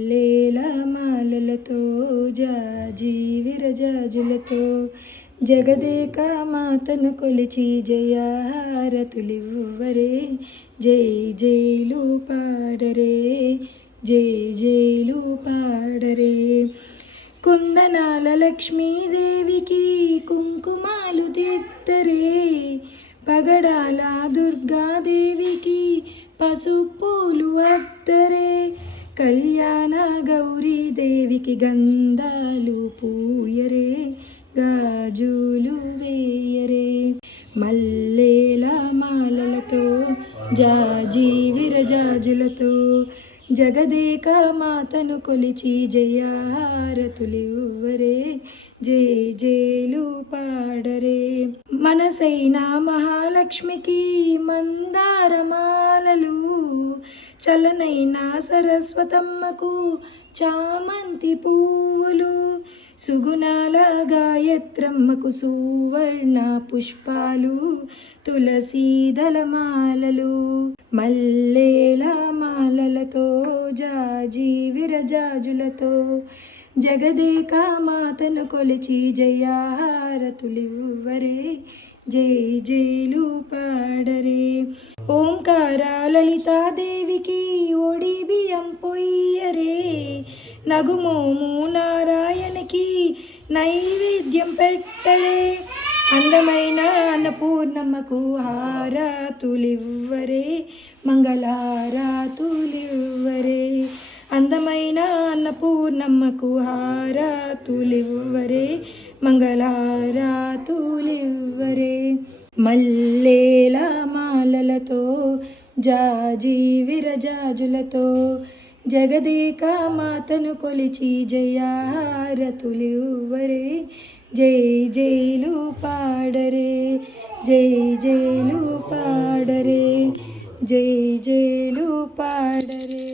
లేల మాలలతో జాజి విరజాజులతో జగదేక మాతను కొలిచి జయారతులివ్వరే. జై జైలు పాడరే జై జైలు పాడరే. కుందనాల లక్ష్మీదేవికి కుంకుమాలు తెత్తరే. పగడాల దుర్గాదేవికి పసుపూలు అత్తరే. కళ్యాణ గౌరీదేవికి గంధాలు పూయరే గాజులు వేయరే. మల్లేల మాలలతో జాజి విరజాజులతో జగదేక మాతను కొలిచి జయారతులివ్వరే జై జేలు పాడరే. మనసైన మహాలక్ష్మికి మందారమాలలు చలనైన సరస్వతమ్మకు చామంతి పువ్వులు సుగుణాల గాయత్రమ్మకు సువర్ణ పుష్పాలు. తులసీదళమాలలు మల్లేల మాలలతో జాజి విరజాజులతో. జగదేక మాతను కొలిచి జయారతులివ్వరే జై జైలు పాడరే. ఓంకార లలితాదేవికి ఒడి బియ్యం పొయ్యరే. నగుమోము నారాయణకి నైవేద్యం పెట్టరే అందమైన అన్నపూర్ణమ్మకు హారాతులివ్వరే మంగళారాతులివ్వరే. అందమైన అన్నపూర్ణమ్మకు హారాతులివ్వరే మంగళారాతులివ్వరే. మల్లేల మాలలతో జాజీ విరజాజులతో జగదేక మాతను కొలిచి జయారతులివ్వరే జై జైలు పాడరే జై జైలు పాడరే జై జైలు పాడరే.